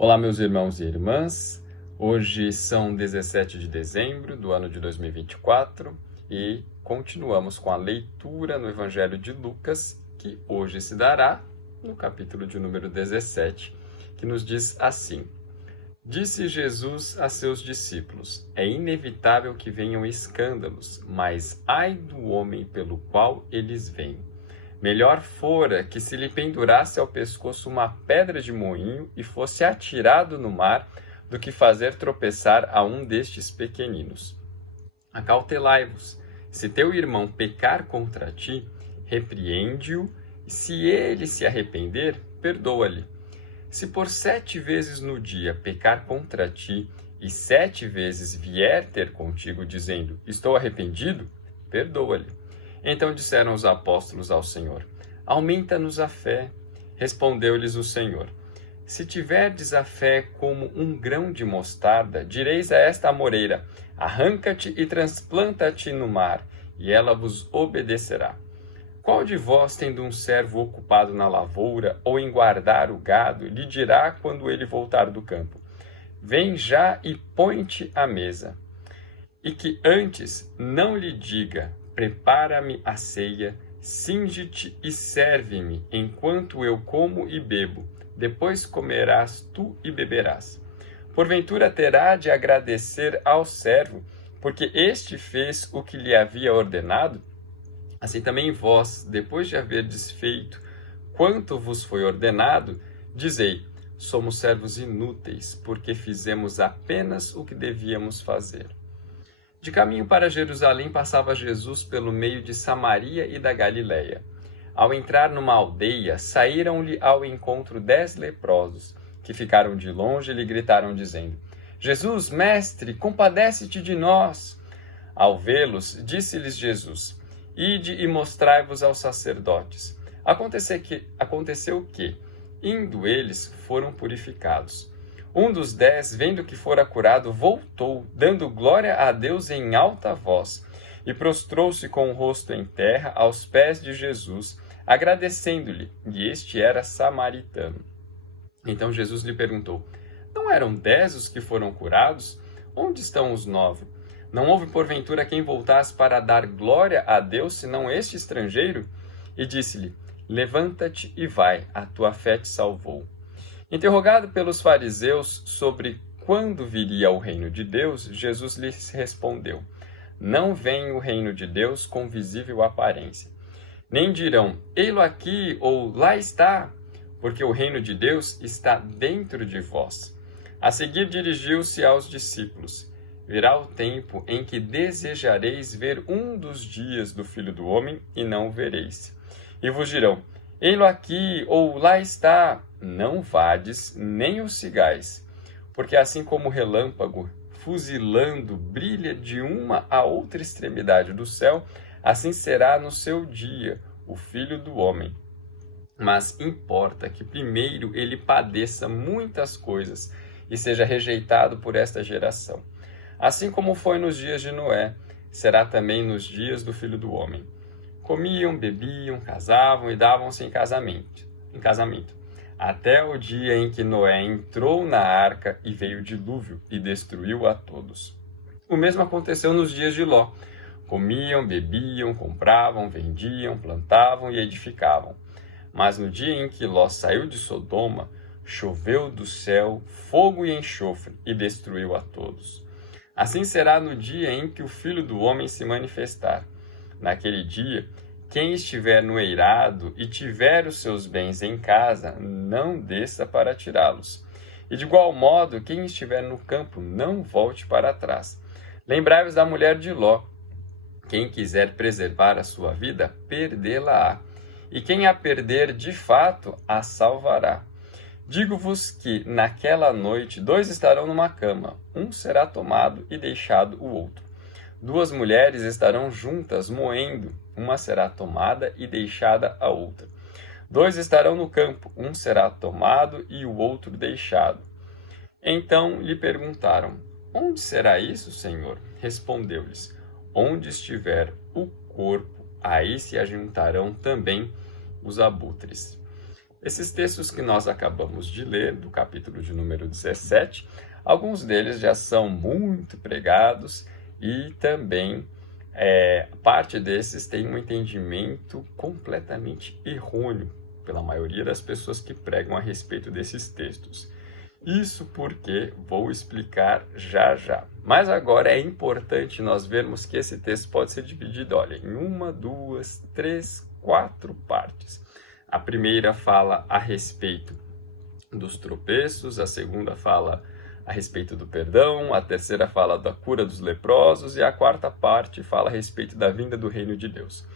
Olá, meus irmãos e irmãs. Hoje são 17 de dezembro do ano de 2024 e continuamos com a leitura no Evangelho de Lucas, que hoje se dará no capítulo de número 17, que nos diz assim: Disse Jesus a seus discípulos: É inevitável que venham escândalos, mas ai do homem pelo qual eles vêm. Melhor fora que se lhe pendurasse ao pescoço uma pedra de moinho e fosse atirado no mar, do que fazer tropeçar a um destes pequeninos. Acautelai-vos. Se teu irmão pecar contra ti, repreende-o, e se ele se arrepender, perdoa-lhe. Se por 7 vezes no dia pecar contra ti, e 7 vezes vier ter contigo, dizendo, estou arrependido, perdoa-lhe. Então disseram os apóstolos ao Senhor, aumenta-nos a fé. Respondeu-lhes o Senhor, se tiverdes a fé como um grão de mostarda, direis a esta amoreira, arranca-te e transplanta-te no mar, e ela vos obedecerá. Qual de vós, tendo um servo ocupado na lavoura, ou em guardar o gado, lhe dirá quando ele voltar do campo, vem já e põe-te à mesa? E que antes não lhe diga, prepara-me a ceia, cinge-te e serve-me, enquanto eu como e bebo. Depois comerás tu e beberás. Porventura terá de agradecer ao servo, porque este fez o que lhe havia ordenado? Assim também vós, depois de haverdes feito quanto vos foi ordenado, dizei, somos servos inúteis, porque fizemos apenas o que devíamos fazer. De caminho para Jerusalém passava Jesus pelo meio de Samaria e da Galiléia. Ao entrar numa aldeia, saíram-lhe ao encontro 10 leprosos, que ficaram de longe e lhe gritaram dizendo, Jesus, mestre, compadece-te de nós. Ao vê-los, disse-lhes Jesus, ide e mostrai-vos aos sacerdotes. Aconteceu que, indo eles, foram purificados. Um dos 10, vendo que fora curado, voltou, dando glória a Deus em alta voz, e prostrou-se com o rosto em terra aos pés de Jesus, agradecendo-lhe, e este era samaritano. Então Jesus lhe perguntou, não eram 10 os que foram curados? Onde estão os 9? Não houve porventura quem voltasse para dar glória a Deus, senão este estrangeiro? E disse-lhe, levanta-te e vai, a tua fé te salvou. Interrogado pelos fariseus sobre quando viria o reino de Deus, Jesus lhes respondeu, não vem o reino de Deus com visível aparência. Nem dirão, ei-lo aqui ou lá está, porque o reino de Deus está dentro de vós. A seguir dirigiu-se aos discípulos, virá o tempo em que desejareis ver um dos dias do Filho do Homem e não o vereis. E vos dirão, ei-lo aqui ou lá está, não vades nem o sigais, porque assim como o relâmpago, fuzilando, brilha de uma a outra extremidade do céu, assim será no seu dia o Filho do Homem. Mas importa que primeiro ele padeça muitas coisas e seja rejeitado por esta geração. Assim como foi nos dias de Noé, será também nos dias do Filho do Homem. Comiam, bebiam, casavam e davam-se em casamento, até o dia em que Noé entrou na arca e veio o dilúvio e destruiu a todos. O mesmo aconteceu nos dias de Ló. Comiam, bebiam, compravam, vendiam, plantavam e edificavam. Mas no dia em que Ló saiu de Sodoma, choveu do céu fogo e enxofre e destruiu a todos. Assim será no dia em que o Filho do Homem se manifestar. Naquele dia, quem estiver no eirado e tiver os seus bens em casa, não desça para tirá-los. E de igual modo, quem estiver no campo, não volte para trás. Lembrai-vos da mulher de Ló. Quem quiser preservar a sua vida, perdê-la-á. E quem a perder, de fato, a salvará. Digo-vos que, naquela noite, 2 estarão numa cama, um será tomado e deixado o outro. 2 mulheres estarão juntas moendo, uma será tomada e deixada a outra. 2 estarão no campo, um será tomado e o outro deixado. Então lhe perguntaram, onde será isso, Senhor? Respondeu-lhes, onde estiver o corpo, aí se ajuntarão também os abutres. Esses textos que nós acabamos de ler, do capítulo de número 17, alguns deles já são muito pregados e também parte desses tem um entendimento completamente errôneo pela maioria das pessoas que pregam a respeito desses textos. Isso porque vou explicar já já. Mas agora é importante nós vermos que esse texto pode ser dividido, olha, em 1, 2, 3, 4 partes. A primeira fala a respeito dos tropeços, a segunda fala a respeito do perdão, a terceira fala da cura dos leprosos e a quarta parte fala a respeito da vinda do reino de Deus.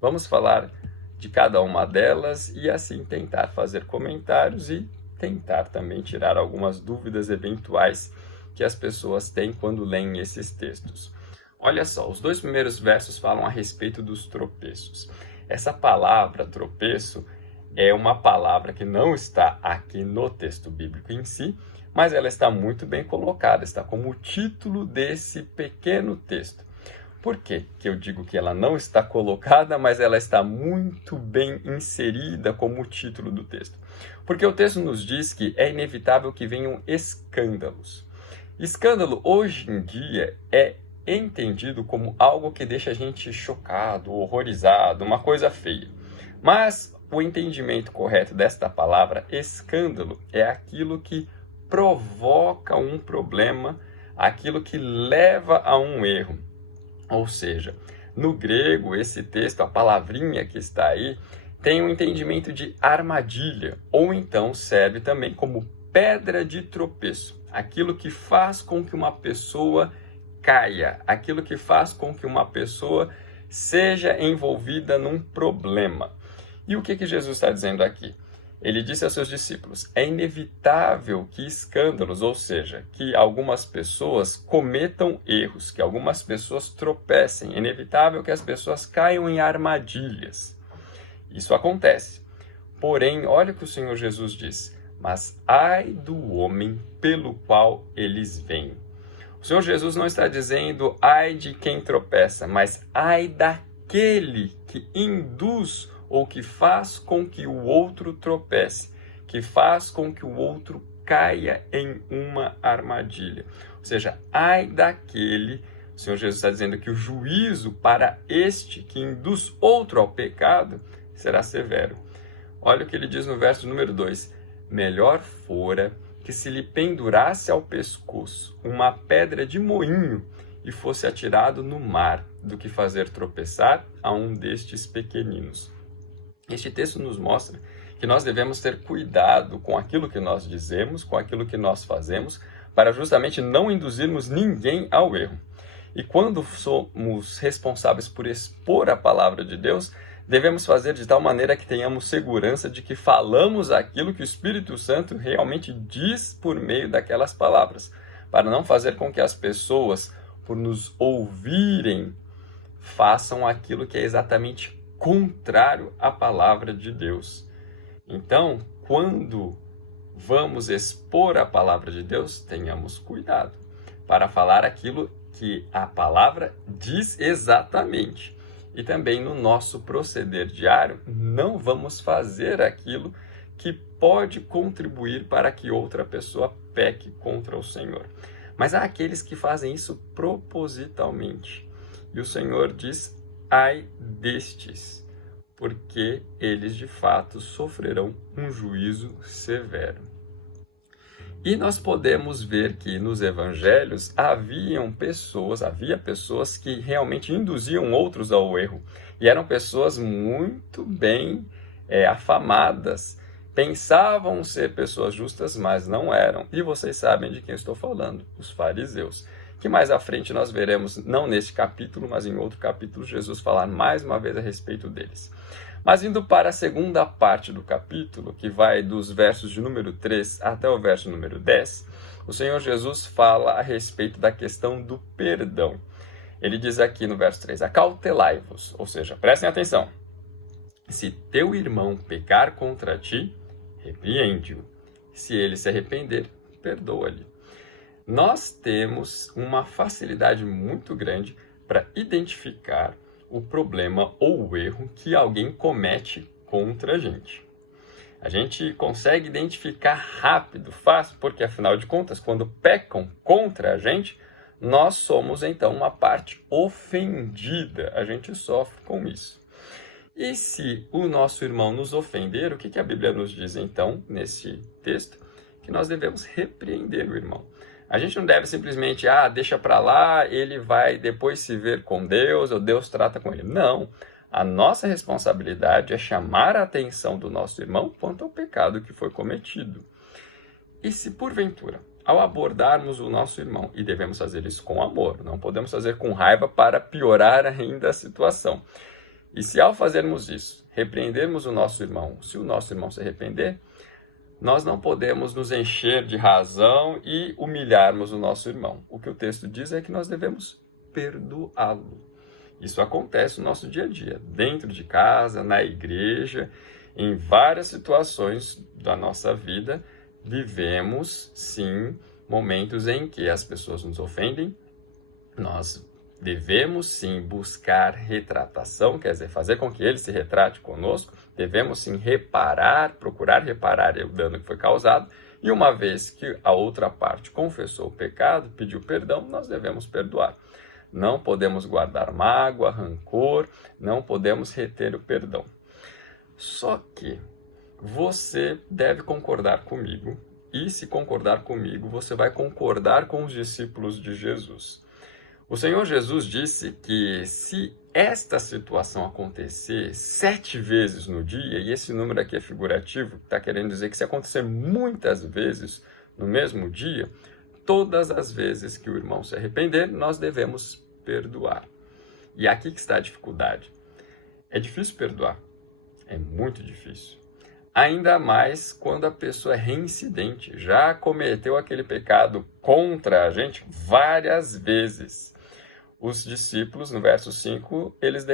Vamos falar de cada uma delas e assim tentar fazer comentários e tentar também tirar algumas dúvidas eventuais que as pessoas têm quando leem esses textos. Olha só, os 2 primeiros versos falam a respeito dos tropeços. Essa palavra tropeço é uma palavra que não está aqui no texto bíblico em si, mas ela está muito bem colocada, está como título desse pequeno texto. Por que eu digo que ela não está colocada, mas ela está muito bem inserida como título do texto? Porque o texto nos diz que é inevitável que venham escândalos. Escândalo, hoje em dia, é entendido como algo que deixa a gente chocado, horrorizado, uma coisa feia. Mas o entendimento correto desta palavra, escândalo, é aquilo que provoca um problema, aquilo que leva a um erro. Ou seja, no grego, esse texto, a palavrinha que está aí, tem um entendimento de armadilha, ou então serve também como pedra de tropeço, aquilo que faz com que uma pessoa caia, aquilo que faz com que uma pessoa seja envolvida num problema. E o que Jesus está dizendo aqui? Ele disse aos seus discípulos, é inevitável que escândalos, ou seja, que algumas pessoas cometam erros, que algumas pessoas tropecem, é inevitável que as pessoas caiam em armadilhas. Isso acontece. Porém, olha o que o Senhor Jesus diz, mas ai do homem pelo qual eles vêm. O Senhor Jesus não está dizendo ai de quem tropeça, mas ai daquele que induz ou que faz com que o outro tropece, que faz com que o outro caia em uma armadilha. Ou seja, ai daquele, o Senhor Jesus está dizendo que o juízo para este que induz outro ao pecado será severo. Olha o que ele diz no verso número 2. Melhor fora que se lhe pendurasse ao pescoço uma pedra de moinho e fosse atirado no mar, do que fazer tropeçar a um destes pequeninos. Este texto nos mostra que nós devemos ter cuidado com aquilo que nós dizemos, com aquilo que nós fazemos, para justamente não induzirmos ninguém ao erro. E quando somos responsáveis por expor a palavra de Deus, devemos fazer de tal maneira que tenhamos segurança de que falamos aquilo que o Espírito Santo realmente diz por meio daquelas palavras, para não fazer com que as pessoas, por nos ouvirem, façam aquilo que é exatamente contrário à palavra de Deus. Então, quando vamos expor a palavra de Deus, tenhamos cuidado para falar aquilo que a palavra diz exatamente. E também no nosso proceder diário, não vamos fazer aquilo que pode contribuir para que outra pessoa peque contra o Senhor. Mas há aqueles que fazem isso propositalmente. E o Senhor diz, ai destes, porque eles de fato sofrerão um juízo severo. E nós podemos ver que nos evangelhos havia pessoas que realmente induziam outros ao erro. E eram pessoas muito bem afamadas. Pensavam ser pessoas justas, mas não eram. E vocês sabem de quem eu estou falando, os fariseus. Que mais à frente nós veremos, não neste capítulo, mas em outro capítulo, Jesus falar mais uma vez a respeito deles. Mas indo para a segunda parte do capítulo, que vai dos versos de número 3 até o verso número 10, o Senhor Jesus fala a respeito da questão do perdão. Ele diz aqui no verso 3, acautelai-vos, ou seja, prestem atenção. Se teu irmão pecar contra ti, repreende-o. Se ele se arrepender, perdoa-lhe. Nós temos uma facilidade muito grande para identificar o problema ou o erro que alguém comete contra a gente. A gente consegue identificar rápido, fácil, porque afinal de contas, quando pecam contra a gente, nós somos então uma parte ofendida, a gente sofre com isso. E se o nosso irmão nos ofender, o que a Bíblia nos diz então, nesse texto? Que nós devemos repreender o irmão. A gente não deve simplesmente, deixa para lá, ele vai depois se ver com Deus, ou Deus trata com ele. Não. A nossa responsabilidade é chamar a atenção do nosso irmão quanto ao pecado que foi cometido. E se porventura, ao abordarmos o nosso irmão, e devemos fazer isso com amor, não podemos fazer com raiva para piorar ainda a situação. E se ao fazermos isso, repreendermos o nosso irmão, se o nosso irmão se arrepender, nós não podemos nos encher de razão e humilharmos o nosso irmão. O que o texto diz é que nós devemos perdoá-lo. Isso acontece no nosso dia a dia, dentro de casa, na igreja, em várias situações da nossa vida, vivemos, sim, momentos em que as pessoas nos ofendem. Nós devemos, sim, buscar retratação, quer dizer, fazer com que ele se retrate conosco. Devemos, sim, procurar reparar o dano que foi causado. E uma vez que a outra parte confessou o pecado, pediu perdão, nós devemos perdoar. Não podemos guardar mágoa, rancor, não podemos reter o perdão. Só que você deve concordar comigo, e se concordar comigo, você vai concordar com os discípulos de Jesus. O Senhor Jesus disse que se esta situação acontecer 7 vezes no dia, e esse número aqui é figurativo, está querendo dizer que se acontecer muitas vezes no mesmo dia, todas as vezes que o irmão se arrepender, nós devemos perdoar. E aqui que está a dificuldade. É difícil perdoar. É muito difícil. Ainda mais quando a pessoa é reincidente, já cometeu aquele pecado contra a gente várias vezes. Os discípulos, no verso 5, eles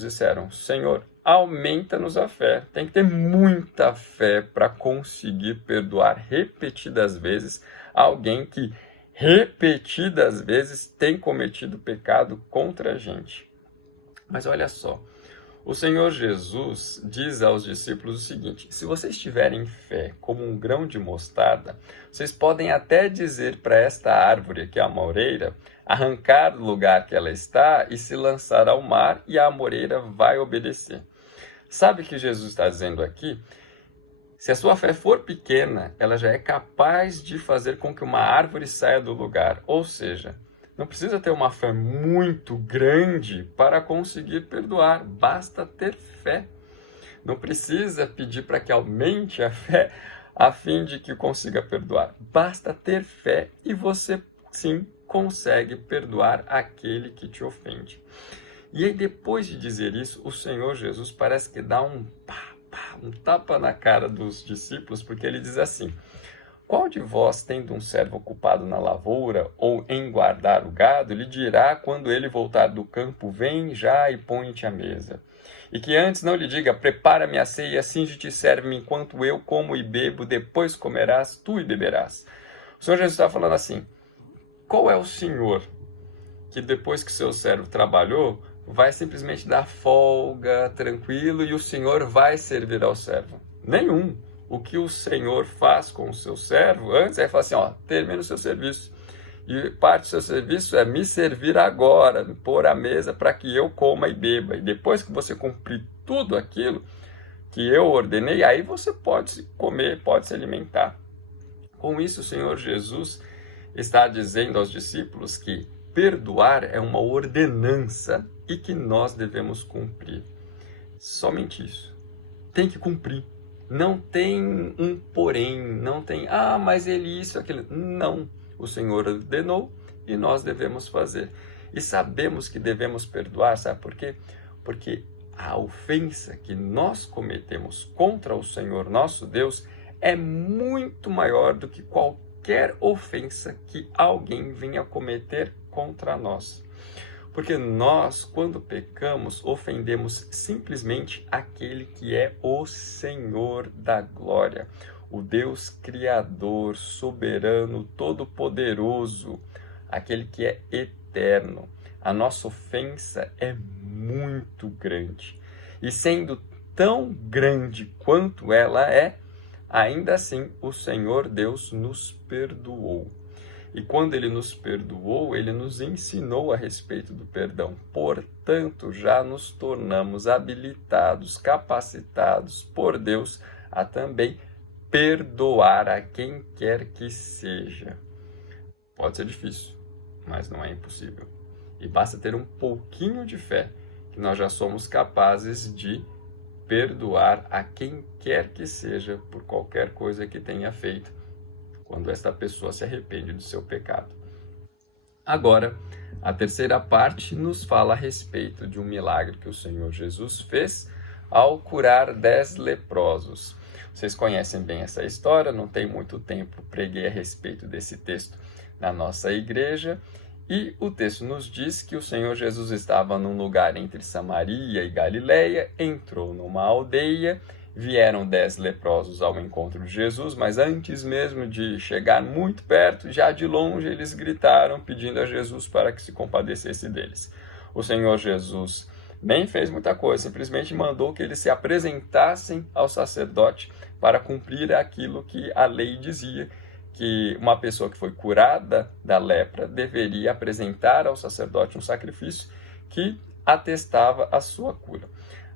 disseram, Senhor, aumenta-nos a fé. Tem que ter muita fé para conseguir perdoar repetidas vezes alguém que repetidas vezes tem cometido pecado contra a gente. Mas olha só, o Senhor Jesus diz aos discípulos o seguinte, se vocês tiverem fé como um grão de mostarda, vocês podem até dizer para esta árvore, que é a amoreira, arrancar do lugar que ela está e se lançar ao mar, e a amoreira vai obedecer. Sabe o que Jesus está dizendo aqui? Se a sua fé for pequena, ela já é capaz de fazer com que uma árvore saia do lugar. Ou seja, não precisa ter uma fé muito grande para conseguir perdoar. Basta ter fé. Não precisa pedir para que aumente a fé a fim de que consiga perdoar. Basta ter fé e você, sim, consegue perdoar aquele que te ofende. E aí, depois de dizer isso, o Senhor Jesus parece que dá um tapa na cara dos discípulos, porque ele diz assim, qual de vós, tendo um servo ocupado na lavoura ou em guardar o gado, lhe dirá quando ele voltar do campo, vem já e põe-te à mesa? E que antes não lhe diga, prepara-me a ceia, cinge-te e serve-me enquanto eu como e bebo, depois comerás tu e beberás. O Senhor Jesus está falando assim, qual é o Senhor que depois que seu servo trabalhou, vai simplesmente dar folga, tranquilo, e o Senhor vai servir ao servo? Nenhum. O que o Senhor faz com o seu servo, antes é falar assim, termina o seu serviço. E parte do seu serviço é me servir agora, me pôr à mesa para que eu coma e beba. E depois que você cumprir tudo aquilo que eu ordenei, aí você pode comer, pode se alimentar. Com isso, o Senhor Jesus está dizendo aos discípulos que perdoar é uma ordenança e que nós devemos cumprir. Somente isso. Tem que cumprir. Não tem um porém, não tem, mas ele isso, aquilo. Não. O Senhor ordenou e nós devemos fazer. E sabemos que devemos perdoar, sabe por quê? Porque a ofensa que nós cometemos contra o Senhor nosso Deus é muito maior do que qualquer ofensa que alguém venha cometer contra nós. Porque nós, quando pecamos, ofendemos simplesmente aquele que é o Senhor da glória, o Deus Criador, soberano, todo-poderoso, aquele que é eterno. A nossa ofensa é muito grande. E sendo tão grande quanto ela é, ainda assim o Senhor Deus nos perdoou. E quando Ele nos perdoou, Ele nos ensinou a respeito do perdão. Portanto, já nos tornamos habilitados, capacitados por Deus a também perdoar a quem quer que seja. Pode ser difícil, mas não é impossível. E basta ter um pouquinho de fé, que nós já somos capazes de perdoar a quem quer que seja por qualquer coisa que tenha feito, quando esta pessoa se arrepende do seu pecado. Agora, a terceira parte nos fala a respeito de um milagre que o Senhor Jesus fez ao curar 10 leprosos. Vocês conhecem bem essa história, não tem muito tempo, preguei a respeito desse texto na nossa igreja, e o texto nos diz que o Senhor Jesus estava num lugar entre Samaria e Galileia, entrou numa aldeia, vieram 10 leprosos ao encontro de Jesus, mas antes mesmo de chegar muito perto, já de longe eles gritaram pedindo a Jesus para que se compadecesse deles. O Senhor Jesus nem fez muita coisa, simplesmente mandou que eles se apresentassem ao sacerdote para cumprir aquilo que a lei dizia, que uma pessoa que foi curada da lepra deveria apresentar ao sacerdote um sacrifício que atestava a sua cura.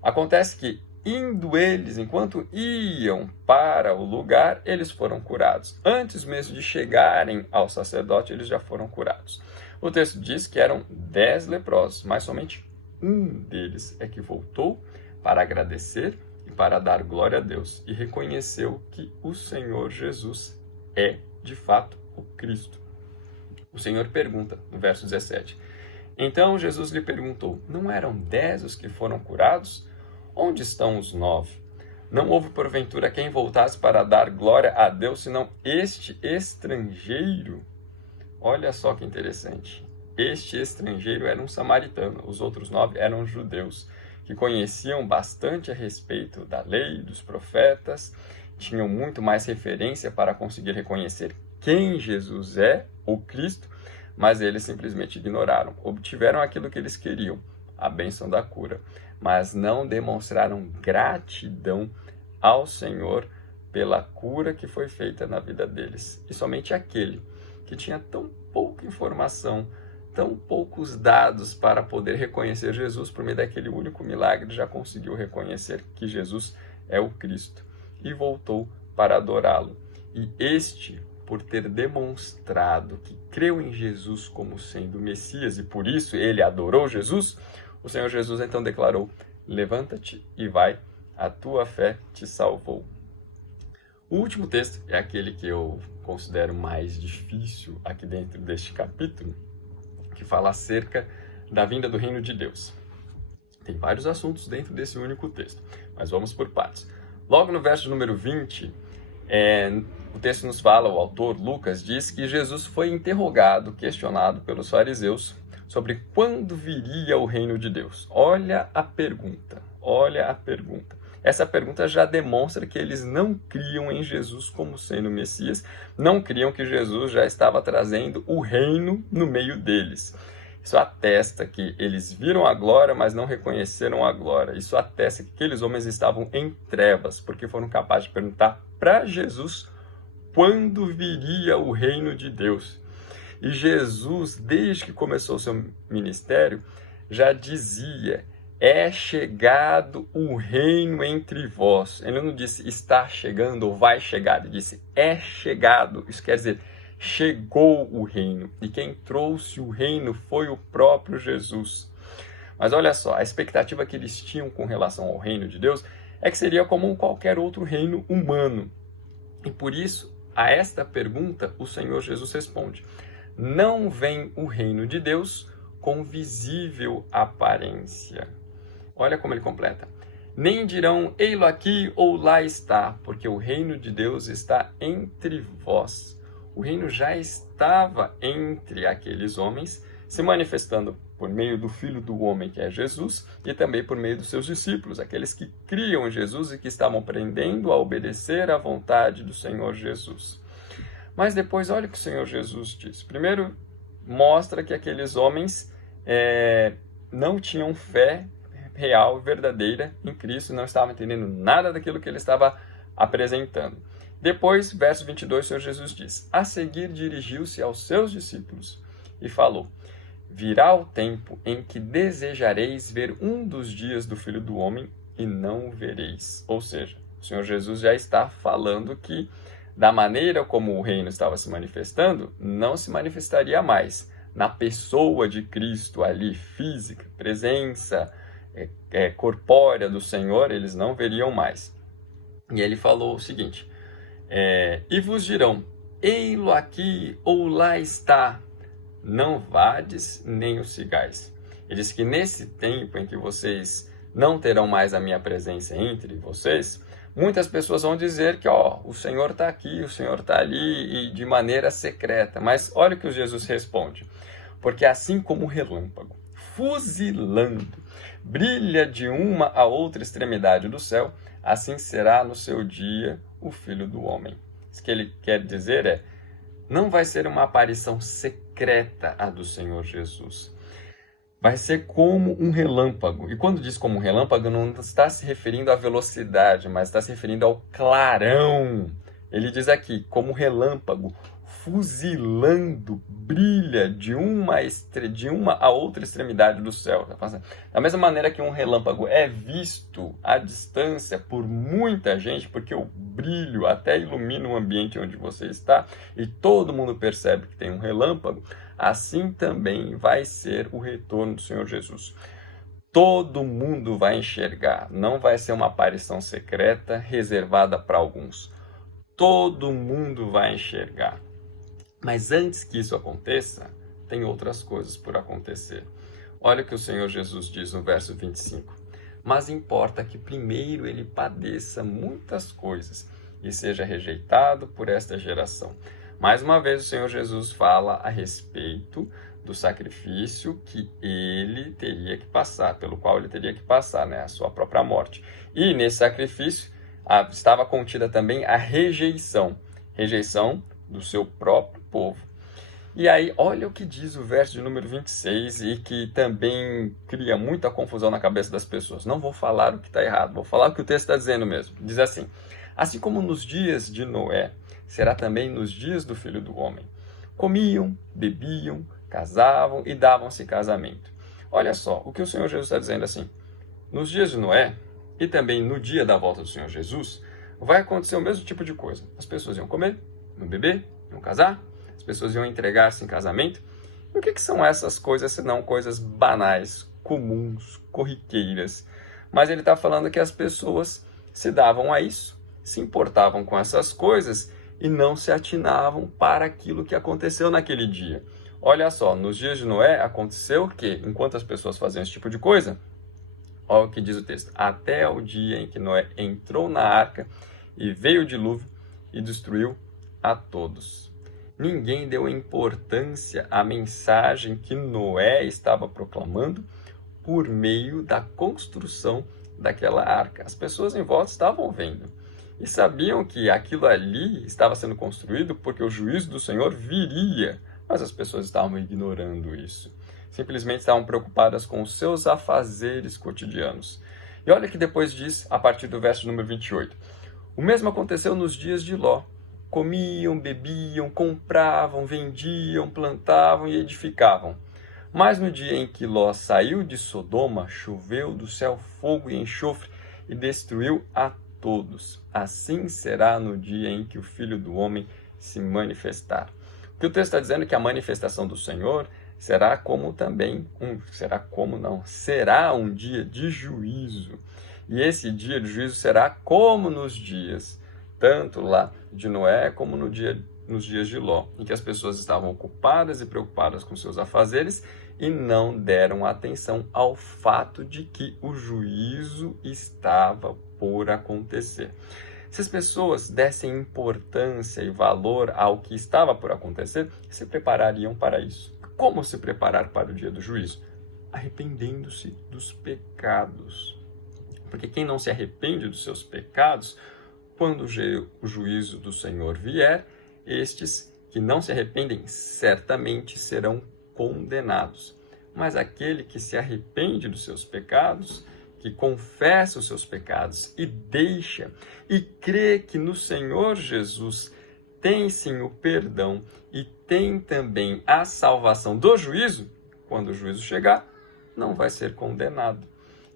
Acontece que, indo eles, enquanto iam para o lugar, eles foram curados. Antes mesmo de chegarem ao sacerdote, eles já foram curados. O texto diz que eram 10 leprosos, mas somente um deles é que voltou para agradecer e para dar glória a Deus e reconheceu que o Senhor Jesus é, de fato, o Cristo. O Senhor pergunta, no verso 17, então Jesus lhe perguntou, não eram 10 os que foram curados? Onde estão os 9? Não houve porventura quem voltasse para dar glória a Deus, senão este estrangeiro? Olha só que interessante. Este estrangeiro era um samaritano, os outros 9 eram judeus, que conheciam bastante a respeito da lei, dos profetas, tinham muito mais referência para conseguir reconhecer quem Jesus é, o Cristo, mas eles simplesmente ignoraram. Obtiveram aquilo que eles queriam, a bênção da cura, mas não demonstraram gratidão ao Senhor pela cura que foi feita na vida deles. E somente aquele que tinha tão pouca informação, tão poucos dados para poder reconhecer Jesus por meio daquele único milagre, já conseguiu reconhecer que Jesus é o Cristo e voltou para adorá-lo. E este, por ter demonstrado que creu em Jesus como sendo o Messias e por isso ele adorou Jesus, o Senhor Jesus então declarou, levanta-te e vai, a tua fé te salvou. O último texto é aquele que eu considero mais difícil aqui dentro deste capítulo, que fala acerca da vinda do reino de Deus. Tem vários assuntos dentro desse único texto, mas vamos por partes. Logo no verso número 20, o texto nos fala, o autor Lucas diz que Jesus foi interrogado, questionado pelos fariseus sobre quando viria o reino de Deus. Olha a pergunta, olha a pergunta. Essa pergunta já demonstra que eles não criam em Jesus como sendo o Messias, não criam que Jesus já estava trazendo o reino no meio deles. Isso atesta que eles viram a glória, mas não reconheceram a glória. Isso atesta que aqueles homens estavam em trevas, porque foram capazes de perguntar para Jesus quando viria o reino de Deus. E Jesus, desde que começou o seu ministério, já dizia, é chegado o reino entre vós. Ele não disse está chegando ou vai chegar, ele disse é chegado. Isso quer dizer, chegou o reino. E quem trouxe o reino foi o próprio Jesus. Mas olha só, a expectativa que eles tinham com relação ao reino de Deus é que seria como qualquer outro reino humano. E por isso, a esta pergunta, o Senhor Jesus responde, não vem o reino de Deus com visível aparência. Olha como ele completa. Nem dirão, ei-lo aqui ou lá está, porque o reino de Deus está entre vós. O reino já estava entre aqueles homens, se manifestando por meio do Filho do Homem, que é Jesus, e também por meio dos seus discípulos, aqueles que criam em Jesus e que estavam aprendendo a obedecer à vontade do Senhor Jesus. Mas depois, olha o que o Senhor Jesus diz. Primeiro, mostra que aqueles homens não tinham fé real e verdadeira em Cristo, não estavam entendendo nada daquilo que ele estava apresentando. Depois, verso 22, o Senhor Jesus diz: a seguir dirigiu-se aos seus discípulos e falou: virá o tempo em que desejareis ver um dos dias do Filho do Homem e não o vereis. Ou seja, o Senhor Jesus já está falando que, da maneira como o reino estava se manifestando, não se manifestaria mais na pessoa de Cristo ali, física, presença corpórea do Senhor, eles não veriam mais. E ele falou o seguinte: e vos dirão, ei-lo aqui ou lá está, não vades nem o sigais. Ele diz que nesse tempo em que vocês não terão mais a minha presença entre vocês, muitas pessoas vão dizer que o Senhor está aqui, o Senhor está ali, e de maneira secreta. Mas olha o que Jesus responde: porque assim como o relâmpago, fuzilando, brilha de uma a outra extremidade do céu, assim será no seu dia o Filho do Homem. Isso que ele quer dizer não vai ser uma aparição secreta a do Senhor Jesus. Vai ser como um relâmpago. E quando diz como um relâmpago, não está se referindo à velocidade, mas está se referindo ao clarão. Ele diz aqui, como um relâmpago, fuzilando, brilha de uma a outra extremidade do céu. Da mesma maneira que um relâmpago é visto à distância por muita gente, porque o brilho até ilumina o ambiente onde você está, e todo mundo percebe que tem um relâmpago, assim também vai ser o retorno do Senhor Jesus. Todo mundo vai enxergar, não vai ser uma aparição secreta reservada para alguns. Todo mundo vai enxergar. Mas antes que isso aconteça, tem outras coisas por acontecer. Olha o que o Senhor Jesus diz no verso 25. Mas importa que primeiro ele padeça muitas coisas e seja rejeitado por esta geração. Mais uma vez o Senhor Jesus fala a respeito do sacrifício que ele teria que passar, pelo qual ele teria que passar, a sua própria morte. E nesse sacrifício estava contida também a rejeição do seu próprio povo. E aí, olha o que diz o verso de número 26, e que também cria muita confusão na cabeça das pessoas. Não vou falar o que está errado, vou falar o que o texto está dizendo mesmo. Diz assim: assim como nos dias de Noé, será também nos dias do Filho do Homem. Comiam, bebiam, casavam e davam-se casamento. Olha só, o que o Senhor Jesus está dizendo assim: nos dias de Noé, e também no dia da volta do Senhor Jesus, vai acontecer o mesmo tipo de coisa. As pessoas iam comer, iam beber, iam casar, as pessoas iam entregar-se em casamento. E o que são essas coisas senão coisas banais, comuns, corriqueiras? Mas ele está falando que as pessoas se davam a isso, se importavam com essas coisas e não se atinavam para aquilo que aconteceu naquele dia. Olha só, nos dias de Noé aconteceu o quê? Enquanto as pessoas faziam esse tipo de coisa, olha o que diz o texto: até o dia em que Noé entrou na arca e veio o dilúvio e destruiu a todos. Ninguém deu importância à mensagem que Noé estava proclamando por meio da construção daquela arca. As pessoas em volta estavam vendo e sabiam que aquilo ali estava sendo construído porque o juízo do Senhor viria, mas as pessoas estavam ignorando isso. Simplesmente estavam preocupadas com os seus afazeres cotidianos. E olha que depois diz, a partir do verso número 28, o mesmo aconteceu nos dias de Ló. Comiam, bebiam, compravam, vendiam, plantavam e edificavam. Mas no dia em que Ló saiu de Sodoma, choveu do céu fogo e enxofre e destruiu a todos. Assim será no dia em que o Filho do Homem se manifestar. O que o texto está dizendo é que a manifestação do Senhor será um dia de juízo. E esse dia de juízo será como nos dias tanto lá de Noé como nos dias de Ló, em que as pessoas estavam ocupadas e preocupadas com seus afazeres e não deram atenção ao fato de que o juízo estava por acontecer. Se as pessoas dessem importância e valor ao que estava por acontecer, se preparariam para isso. Como se preparar para o dia do juízo? Arrependendo-se dos pecados. Porque quem não se arrepende dos seus pecados, quando o juízo do Senhor vier, estes que não se arrependem certamente serão condenados. Mas aquele que se arrepende dos seus pecados, que confessa os seus pecados e deixa e crê que no Senhor Jesus tem sim o perdão e tem também a salvação do juízo, quando o juízo chegar, não vai ser condenado.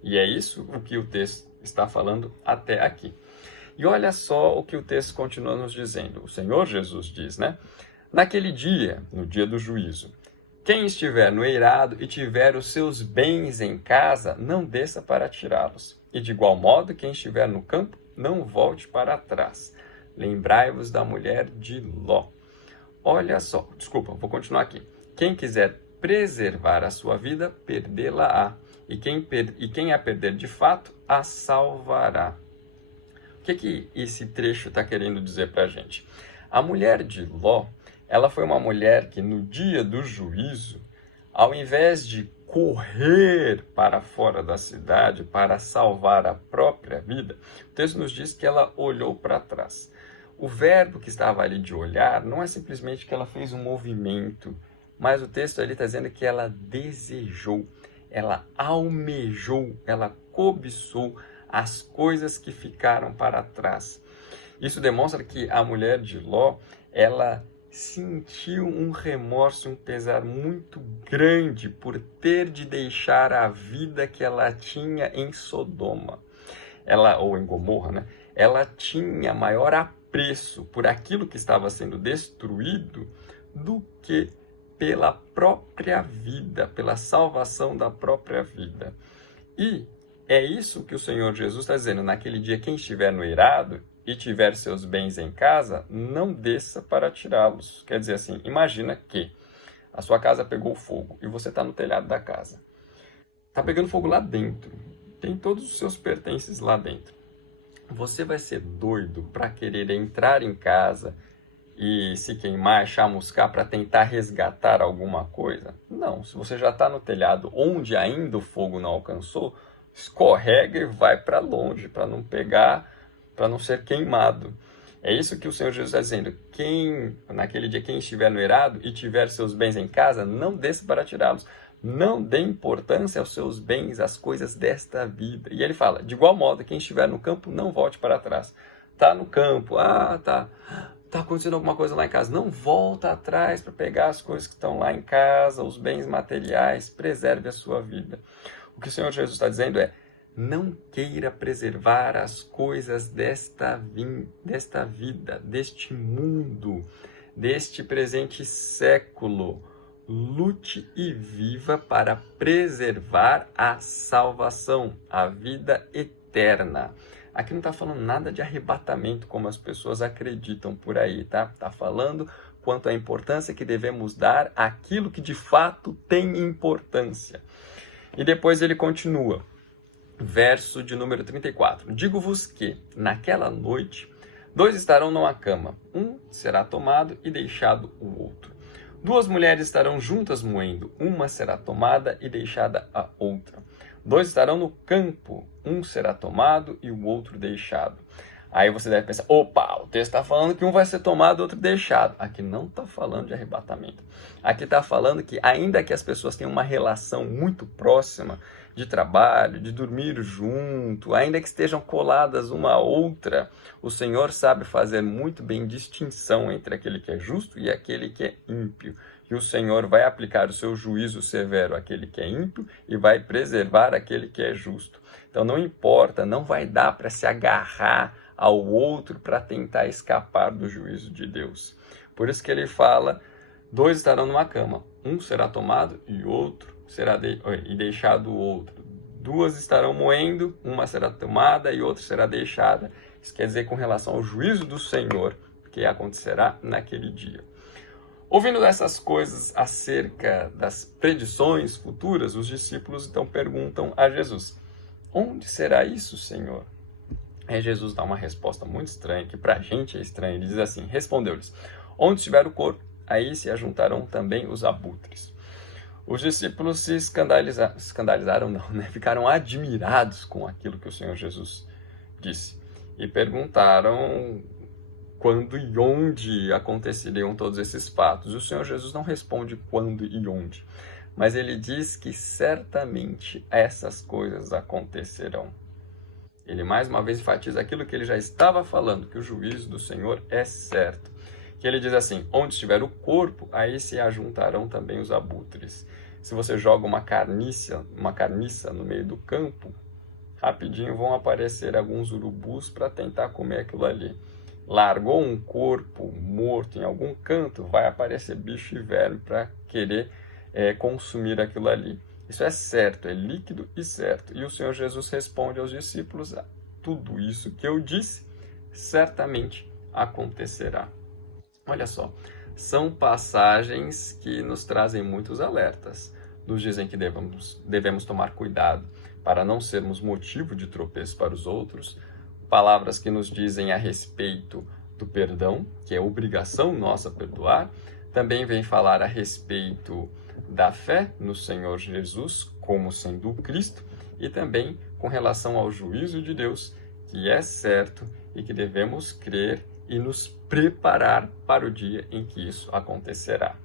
E é isso o que o texto está falando até aqui. E olha só o que o texto continua nos dizendo. O Senhor Jesus diz, né? Naquele dia, no dia do juízo, quem estiver no eirado e tiver os seus bens em casa, não desça para tirá-los. E de igual modo, quem estiver no campo, não volte para trás. Lembrai-vos da mulher de Ló. Olha só, desculpa, vou continuar aqui. Quem quiser preservar a sua vida, perdê-la-á. E quem a perder de fato, a salvará. O que esse trecho está querendo dizer para a gente? A mulher de Ló, ela foi uma mulher que no dia do juízo, ao invés de correr para fora da cidade para salvar a própria vida, o texto nos diz que ela olhou para trás. O verbo que estava ali de olhar não é simplesmente que ela fez um movimento, mas o texto ali está dizendo que ela desejou, ela almejou, ela cobiçou as coisas que ficaram para trás. Isso demonstra que a mulher de Ló, ela sentiu um remorso, um pesar muito grande por ter de deixar a vida que ela tinha em Sodoma, ou em Gomorra, né? Ela tinha maior apreço por aquilo que estava sendo destruído do que pela própria vida, pela salvação da própria vida. E é isso que o Senhor Jesus está dizendo. Naquele dia, quem estiver no eirado e tiver seus bens em casa, não desça para tirá-los. Quer dizer assim, imagina que a sua casa pegou fogo e você está no telhado da casa. Está pegando fogo lá dentro. Tem todos os seus pertences lá dentro. Você vai ser doido para querer entrar em casa e se queimar, chamuscar para tentar resgatar alguma coisa? Não, se você já está no telhado onde ainda o fogo não alcançou, escorrega e vai para longe, para não pegar, para não ser queimado. É isso que o Senhor Jesus está dizendo. Naquele dia, quem estiver no eirado e tiver seus bens em casa, não desça para tirá-los. Não dê importância aos seus bens, às coisas desta vida. E ele fala, de igual modo, quem estiver no campo, não volte para trás. Está no campo, tá acontecendo alguma coisa lá em casa. Não volta atrás para pegar as coisas que estão lá em casa, os bens materiais, preserve a sua vida. O que o Senhor Jesus está dizendo é, não queira preservar as coisas desta vida, deste mundo, deste presente século. Lute e viva para preservar a salvação, a vida eterna. Aqui não está falando nada de arrebatamento, como as pessoas acreditam por aí, tá? Está falando quanto à importância que devemos dar àquilo que de fato tem importância. E depois ele continua, verso de número 34. Digo-vos que, naquela noite, 2 estarão numa cama, um será tomado e deixado o outro. 2 mulheres estarão juntas moendo, uma será tomada e deixada a outra. 2 estarão no campo, um será tomado e o outro deixado. Aí você deve pensar, opa, o texto está falando que um vai ser tomado e outro deixado. Aqui não está falando de arrebatamento. Aqui está falando que ainda que as pessoas tenham uma relação muito próxima de trabalho, de dormir junto, ainda que estejam coladas uma à outra, o Senhor sabe fazer muito bem distinção entre aquele que é justo e aquele que é ímpio. E o Senhor vai aplicar o seu juízo severo àquele que é ímpio e vai preservar aquele que é justo. Então não importa, não vai dar para se agarrar ao outro para tentar escapar do juízo de Deus. Por isso que ele fala, 2 estarão numa cama, um será tomado e outro será deixado o outro. 2 estarão moendo, uma será tomada e outra será deixada. Isso quer dizer com relação ao juízo do Senhor, que acontecerá naquele dia. Ouvindo essas coisas acerca das predições futuras, os discípulos então perguntam a Jesus, onde será isso, Senhor? Aí Jesus dá uma resposta muito estranha, que para a gente é estranha. Ele diz assim, respondeu-lhes, onde estiver o corpo, aí se ajuntarão também os abutres. Os discípulos se escandalizaram não, né? Ficaram admirados com aquilo que o Senhor Jesus disse. E perguntaram quando e onde aconteceriam todos esses fatos. E o Senhor Jesus não responde quando e onde, mas ele diz que certamente essas coisas acontecerão. Ele mais uma vez enfatiza aquilo que ele já estava falando, que o juízo do Senhor é certo. Que ele diz assim, onde estiver o corpo, aí se ajuntarão também os abutres. Se você joga uma carniça no meio do campo, rapidinho vão aparecer alguns urubus para tentar comer aquilo ali. Largou um corpo morto em algum canto, vai aparecer bicho e verme para querer consumir aquilo ali. Isso é certo, é líquido e certo. E o Senhor Jesus responde aos discípulos, tudo isso que eu disse certamente acontecerá. Olha só, são passagens que nos trazem muitos alertas. Nos dizem que devemos tomar cuidado para não sermos motivo de tropeço para os outros. Palavras que nos dizem a respeito do perdão, que é obrigação nossa perdoar. Também vem falar a respeito da fé no Senhor Jesus como sendo o Cristo e também com relação ao juízo de Deus, que é certo e que devemos crer e nos preparar para o dia em que isso acontecerá.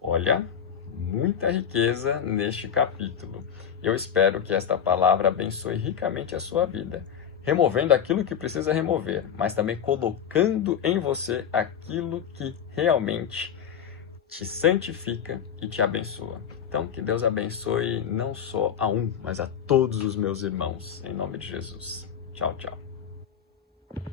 Olha, muita riqueza neste capítulo. Eu espero que esta palavra abençoe ricamente a sua vida, removendo aquilo que precisa remover, mas também colocando em você aquilo que realmente te santifica e te abençoa. Então, que Deus abençoe não só a um, mas a todos os meus irmãos, em nome de Jesus. Tchau, tchau.